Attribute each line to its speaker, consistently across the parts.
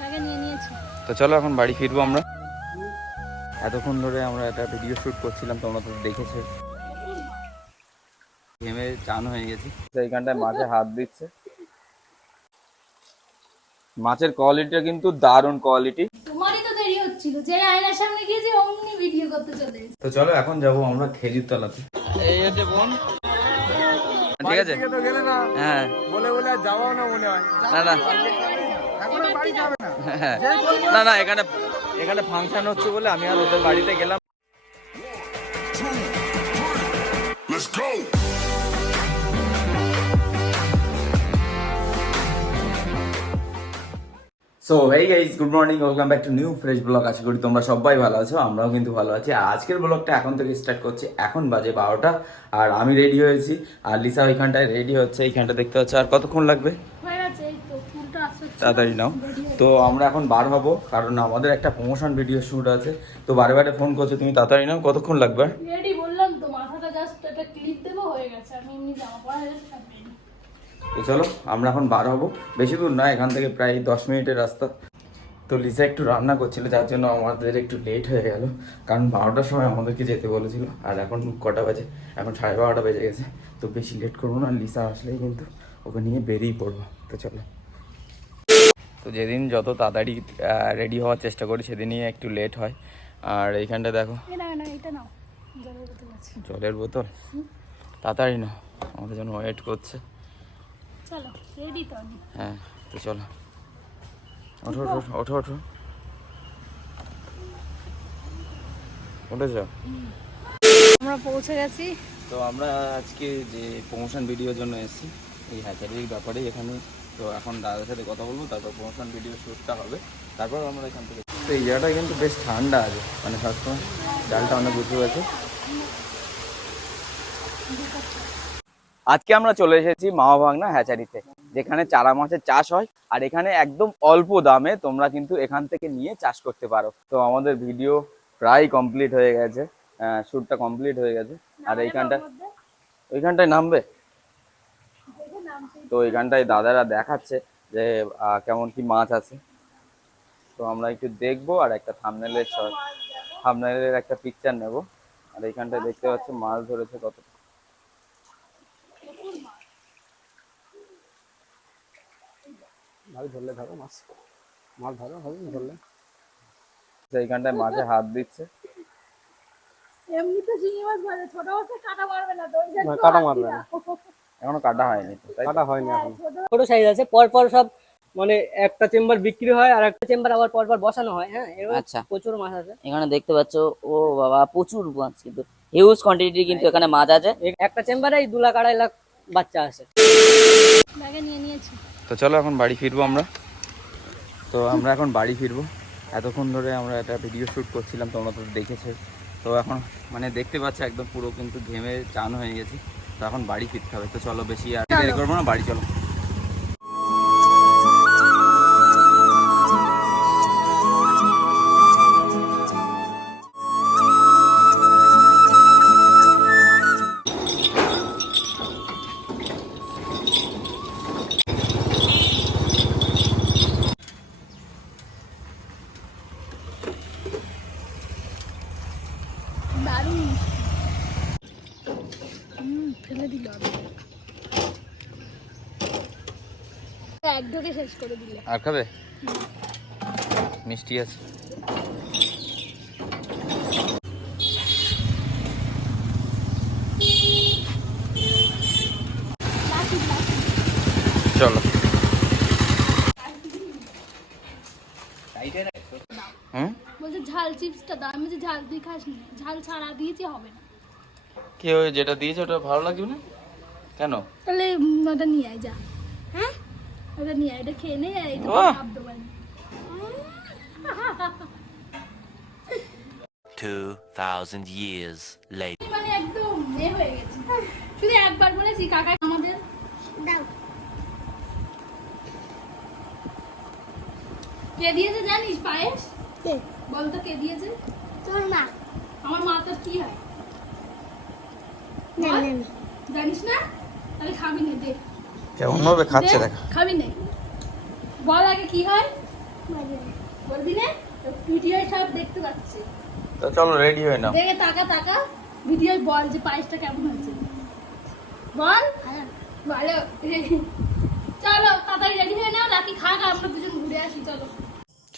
Speaker 1: ব্যাগে নিয়ে নিয়েছি।
Speaker 2: তো চলো এখন বাড়ি ফিরবো আমরা। এতক্ষণ ধরে আমরা একটা ভিডিও শ্যুট করছিলাম তোমরা তো দেখেছ। ঘেমে চান হয়ে গেছি। তো এইখানটায় মাছে হাত দিচ্ছে। মাছের কোয়ালিটিটা কিন্তু দারুণ কোয়ালিটি
Speaker 1: তোমারই তো দেরি হচ্ছিল যে আয়নার সামনে গিয়েছি অমনি ভিডিও করতে চলে
Speaker 2: তো চলো এখন যাব আমরা খেজুর তলাতে। এই হচ্ছে বোন। ঠিক আছে?
Speaker 3: তো গেলে না।
Speaker 2: হ্যাঁ।
Speaker 3: বলে বলে যাওয়াও না মনে হয়।
Speaker 2: না না।
Speaker 3: এখন বাড়ি যাবে না
Speaker 2: হ্যাঁ না না এখানে এখানে ফাংশন হচ্ছে বলে আমি আর ওদের বাড়িতে গেলাম।
Speaker 4: Let's go.
Speaker 2: So hey guys good morning welcome back to new fresh blog আশা করি তোমরা সবাই ভালো আছো আমরাও কিন্তু ভালো আছি। আর আজকের ব্লগটা এখন থেকে স্টার্ট করছি এখন বাজে বারোটা আর আমি রেডি হয়েছি আর লিসা ওইখানটায় রেডি হচ্ছে এইখানটা দেখতে হচ্ছে আর কতক্ষণ লাগবে?
Speaker 1: হয়ে গেছে এই তো ফুলটা আসছে
Speaker 2: তাড়াতাড়ি নাও। তো আমরা এখন বার হব কারণ আমাদের একটা প্রমোশন ভিডিও শ্যুট আছে। তো বারে বারে ফোন করছ তুমি তাড়াতাড়ি নাও কতক্ষণ লাগবে?
Speaker 1: রেডি বললাম তো মাথাটা জাস্ট একটা ক্লিপ দেবো হয়ে গেছে আমি এমনি জামা পরা
Speaker 2: তো চলো আমরা এখন বার হব। বেশি দূর না এখান থেকে প্রায় দশ মিনিটের রাস্তা। তো লিসা একটু রান্না করছিল যার জন্য আমাদের একটু লেট হয়ে গেল কারণ বারোটার সময় আমাদেরকে যেতে বলেছিল। আর এখন কটা বাজে? এখন সাড়ে বারোটা বেজে গেছে। তো বেশি লেট করব না লিসা আসলেই কিন্তু ওকে নিয়ে বেরিয়ে পড়ব। তো চলো। তো যেদিন যত তাড়াতাড়ি রেডি হওয়ার চেষ্টা করি সেদিনই একটু লেট হয়। আর এইখানটা দেখো।
Speaker 1: জলের বোতল আছে।
Speaker 2: জলের বোতল? তাড়াতাড়ি না আমাদের জন্য ওয়েট করছে।
Speaker 1: চলো রেডি তো
Speaker 2: হ্যাঁ তো চলো। ওঠো ওঠো ওঠো ওঠো। উঠেছ?
Speaker 1: আমরা পৌঁছে গেছি।
Speaker 2: তো আমরা আজকে যে প্রমোশন ভিডিওর জন্য এসেছি এই হ্যাচারির ব্যাপারে এখানে তো এখন দাদার সাথে কথা বলব তারপর প্রমোশন ভিডিও শ্যুটটা হবে। তারপর আমরা এখান থেকে তো এই জায়গাটা কিন্তু বেশ ঠান্ডা আছে মানে সবসময় ডালটা অনেক উঁচু আছে। আজকে আমরা চলে এসেছি মামা ভাগনা হ্যাচারিতে যেখানে চারা মাছের চাষ হয় আর এখানে একদম অল্প দামে তোমরা কিন্তু এখান থেকে নিয়ে চাষ করতে পারো। তো আমাদের ভিডিও প্রায় কমপ্লিট হয়ে গেছে শ্যুটটা কমপ্লিট হয়ে গেছে। আর এইখানটা ওইখানটায় নামবে? তো ওইখানটায় দাদারা দেখাচ্ছে যে কেমন কি মাছ আছে। তো আমরা একটু দেখব আর একটা থামনেলের থামনেলের একটা পিকচার নেব। আর এইখানটায় দেখতে পাচ্ছি মাছ ধরেছে কত।
Speaker 3: ধরলে ধরো মাছ। মাছ ধরো হবে ধরলে।
Speaker 2: তো এইখানটায় মাছে হাত দিচ্ছে।
Speaker 1: এমনি তো মাছ ভাজা ছোট মাছে কাটা মারবে না
Speaker 3: কাটা মারবে।
Speaker 2: এখনও কাটা হয়নি?
Speaker 3: কাটা হয়নি এখন।
Speaker 5: ছোট সাইজ আছে পর পর সব মানে একটা চেম্বার বিক্রি হয় আর একটা চেম্বার আবার পর পর বসানো হয় হ্যাঁ? এরকম
Speaker 6: আচ্ছা।
Speaker 5: প্রচুর মাছ আছে।
Speaker 6: এখানে দেখতে পাচ্ছ ও বাবা প্রচুর মাছ কিন্তু। হিউজ কোয়ান্টিটি কিন্তু এখানে মাছ আছে।
Speaker 5: একটা চেম্বারে দু লাখ আড়াই লাখ বাচ্চা আছে।
Speaker 1: ব্যাগে নিয়ে নিয়েছি।
Speaker 2: তো চলো এখন বাড়ি ফিরবো আমরা। তো আমরা এখন বাড়ি ফিরবো। এতক্ষণ ধরে আমরা একটা ভিডিও শ্যুট করছিলাম তোমরা তো দেখেছ। তো এখন মানে দেখতে পাচ্ছ একদম পুরো কিন্তু ঘেমে চান হয়ে গেছি। তো এখন বাড়ি ফিরতে হবে। তো চলো বেশি আর দেরি করব না বাড়ি চলো।
Speaker 1: এক ঢোকে শেষ করে দিলে।
Speaker 2: আর খাবে? মিষ্টি আছে। চলো।
Speaker 1: বলছে ঝাল চিপসটা দাও। আমি বলছি ঝাল তুই খাস ঝাল ছাড়া দিয়েছি হবে না।
Speaker 2: কে ওই যেটা দিয়েছে ওটা ভালো লাগবে না? কেন?
Speaker 1: তাহলে ওটা নিয়ে আয় যা। হ্যাঁ? ওটা নিয়ে এটা খেয়ে নে এটা! ভাব দেবো আমি।
Speaker 7: 2,000 years later.
Speaker 1: মানে একদম এ হয়ে গেছে। শুধু একবার বলেছি কাকা আমাদের দাও। কে দিয়েছে জানিস পায়েস? বল তো কে দিয়েছে? তোর মা। আমার মা তোর কি হয়। জানিস না? তাহলে খাবি না দে।
Speaker 2: কেমন ভাবে খাচ্ছে দেখ।
Speaker 1: খাবি না। বল আগে কি হয়? বলবি না? ভিডিও সব দেখতে পাচ্ছি।
Speaker 2: তো চলো রেডি হয়ে নাও।
Speaker 1: দেখে তাকা তাকা। ভিডিও বল যে পায়েসটা কেমন হয়েছে। বল। ভালো। চলো তাড়াতাড়ি রেডি হয়ে নাও। লাকি খাক আমরা দুজন ঘুরে আসি চলো।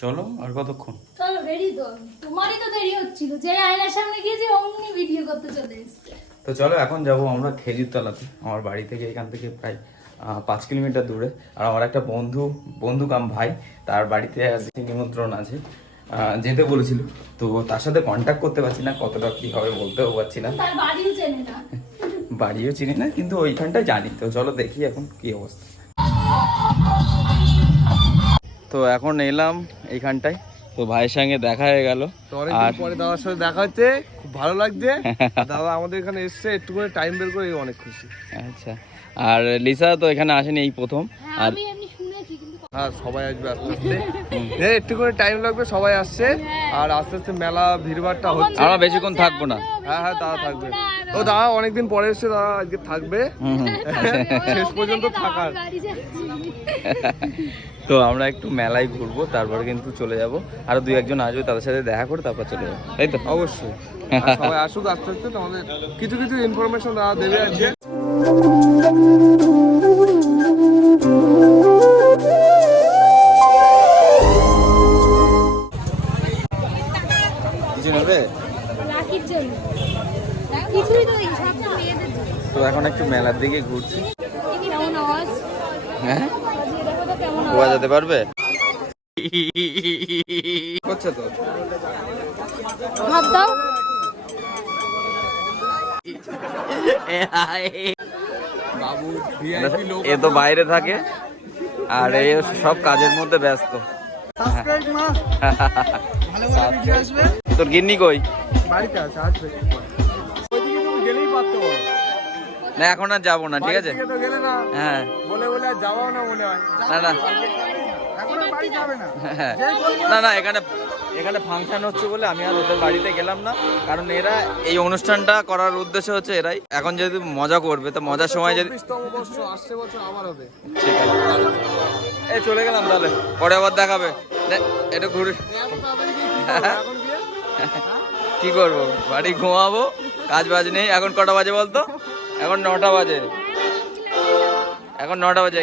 Speaker 2: চলো আর কতক্ষণ?
Speaker 1: চলো রেডি তো। তোমারই তো দেরি হচ্ছিল। যে আয়নার সামনে গিয়েছি অমনি ভিডিও করতে চলে এসছে।
Speaker 2: তো চলো এখন যাব আমরা খেজুরতলাতে। আমার বাড়ি থেকে এখান থেকে প্রায় পাঁচ কিলোমিটার দূরে। আর আমার একটা বন্ধু বন্ধু কাম ভাই তার বাড়িতে আজকে নিমন্ত্রণ আছে। যেতে বলেছিল। তো তার সাথে কন্ট্যাক্ট করতে পারছি না কতটা কি হবে বলতেও পারছি না।
Speaker 1: বাড়িও চেনে না।
Speaker 2: বাড়িও চিনি না কিন্তু ওইখানটায় জানি। তো চলো দেখি এখন কি অবস্থা। তো এখন এলাম এইখানটায়। তো ভাইয়ের সঙ্গে দেখা হয়ে গেল। আর
Speaker 3: পরে দাদার সাথে দেখা হচ্ছে। খুব ভালো লাগছে। আর দাদা আমাদের এখানে এসছে একটু করে টাইম বের করে অনেক খুশি।
Speaker 2: আচ্ছা। আর লিসা তো এখানে আসেনি এই প্রথম।
Speaker 1: হ্যাঁ
Speaker 2: আর
Speaker 1: আমি এমনি শুনেছি কিন্তু
Speaker 3: হ্যাঁ সবাই আসবে আস্তে আস্তে। হ্যাঁ একটু করে টাইম লাগবে সবাই আসছে। আর আস্তে আস্তে মেলা ভিড়ভাড়টা হচ্ছে।
Speaker 2: আমরা বেশিক্ষণ থাকব না।
Speaker 3: হ্যাঁ হ্যাঁ তারা থাকবে ও দাদা অনেকদিন পরে এসে দাদা আজকে থাকবে। শেষ পর্যন্ত থাকার।
Speaker 2: তো আমরা একটু মেলায় ঘুরবো তারপর কিন্তু চলে যাব। আর দুই একজন আসবে তাদের সাথে দেখা করে তারপর চলে যাব। তাই তো?
Speaker 3: অবশ্যই। সবাই আসুক আস্তে আস্তে তোমাদের কিছু কিছু ইনফরমেশন দাদা দেবে আজকে।
Speaker 2: মেলার দিকে ঘুরছি। হ্যাঁ
Speaker 1: আওয়াজ? দেখো তো কেমন
Speaker 2: গোয়া
Speaker 1: আওয়াজ?
Speaker 2: যেতে পারবে? করছে তো?
Speaker 1: হাত দাও।
Speaker 3: বাবু
Speaker 2: এ তো বাইরে থাকে আর এ সব কাজের মধ্যে ব্যস্ত।
Speaker 3: সাবস্ক্রাইব মা। ভালো করে ভিডিও আসবে
Speaker 2: তোর গিন্নি কই?
Speaker 3: বাড়িতে আছে আসবে।
Speaker 2: না এখন আর যাব না ঠিক আছে? হ্যাঁ।
Speaker 3: বলে বলে আর যাওয়াও না মনে হয়।
Speaker 2: না না।
Speaker 3: এখন আর বাড়ি যাবে না।
Speaker 2: হ্যাঁ। না না এখানে এখানে ফাংশন হচ্ছে বলে আমি আর ওদের বাড়িতে গেলাম না। কারণ এরা এই অনুষ্ঠানটা করার উদ্দেশ্য হচ্ছে এরাই। এখন যদি মজা করবে তো মজার সময় যদি ঠিক আছে। এই চলে গেলাম তাহলে। পরে আবার দেখাবে। নে, একটু ঘুরে
Speaker 3: হ্যাঁ?
Speaker 2: কি করব? বাড়ি ঘুমাবো কাজ বাজ নেই। এখন কটা বাজে বলতো? এখন নটা বাজে। এখন নটা বাজে।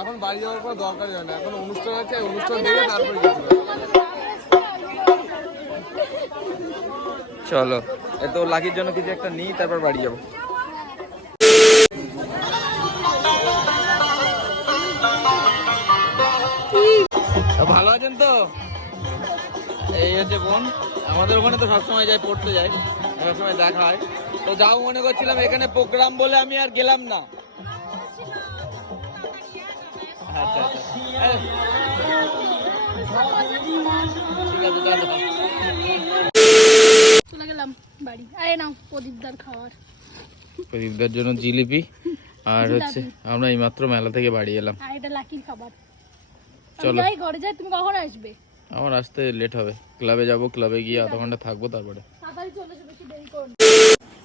Speaker 3: এখন বাড়ি যাওয়ার পর দরকার হয় না এখন অনুষ্ঠান আছে অনুষ্ঠান দেখে তারপরে
Speaker 2: চলো এ তো লাকির জন্য কিছু একটা নিই তারপর বাড়ি যাব। ভালো আছেন তো? এই হচ্ছে বোন আমাদের ওখানে তো সবসময় যাই পড়তে যাই সবসময় দেখা হয়। তো যাও মনে করছিলাম এখানে প্রোগ্রাম বলে আমি আর গেলাম না। আচ্ছা আচ্ছা। এই, ঠিক আছে চলো।
Speaker 1: চলে গেলাম বাড়ি। আরে নাও প্রদীপদার খাওয়ার।
Speaker 2: প্রদীপদার জন্য জিলিপি আর হচ্ছে আমরা এইমাত্র মেলা থেকে বাড়ি এলাম।
Speaker 1: আর এটা লাকির খাবার।
Speaker 2: চলো।
Speaker 1: যাই ঘরে যাই তুমি কখন আসবে?
Speaker 2: আমার আসতে লেট হবে। ক্লাবে যাব ক্লাবে গিয়ে আধা ঘণ্টা থাকব তারপরে।
Speaker 1: চলে এসো বেশি দেরি করো না।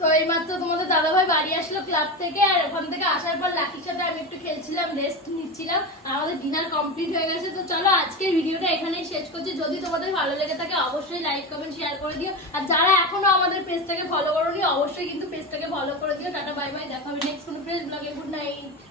Speaker 1: তো এইমাত্র তোমাদের দাদাভাই বাড়ি আসলো ক্লাব থেকে, আর ওখান থেকে আসার পর লাকির সাথে আমি একটু খেলছিলাম রেস্ট নিচ্ছিলাম আমাদের ডিনার কমপ্লিট হয়ে গেছে। তো চলো, আজকের ভিডিওটা এখানেই শেষ করছি। যদি তোমাদের ভালো লেগে থাকে, অবশ্যই লাইক কমেন্ট শেয়ার করে দিও। আর যারা এখনও আমাদের পেজটাকে ফলো করো অবশ্যই কিন্তু পেজটাকে ফলো করে দিও। টাটা বাই বাই দেখা হবে নেক্সট কোনো ফ্রেশ ব্লগে গুড নাইট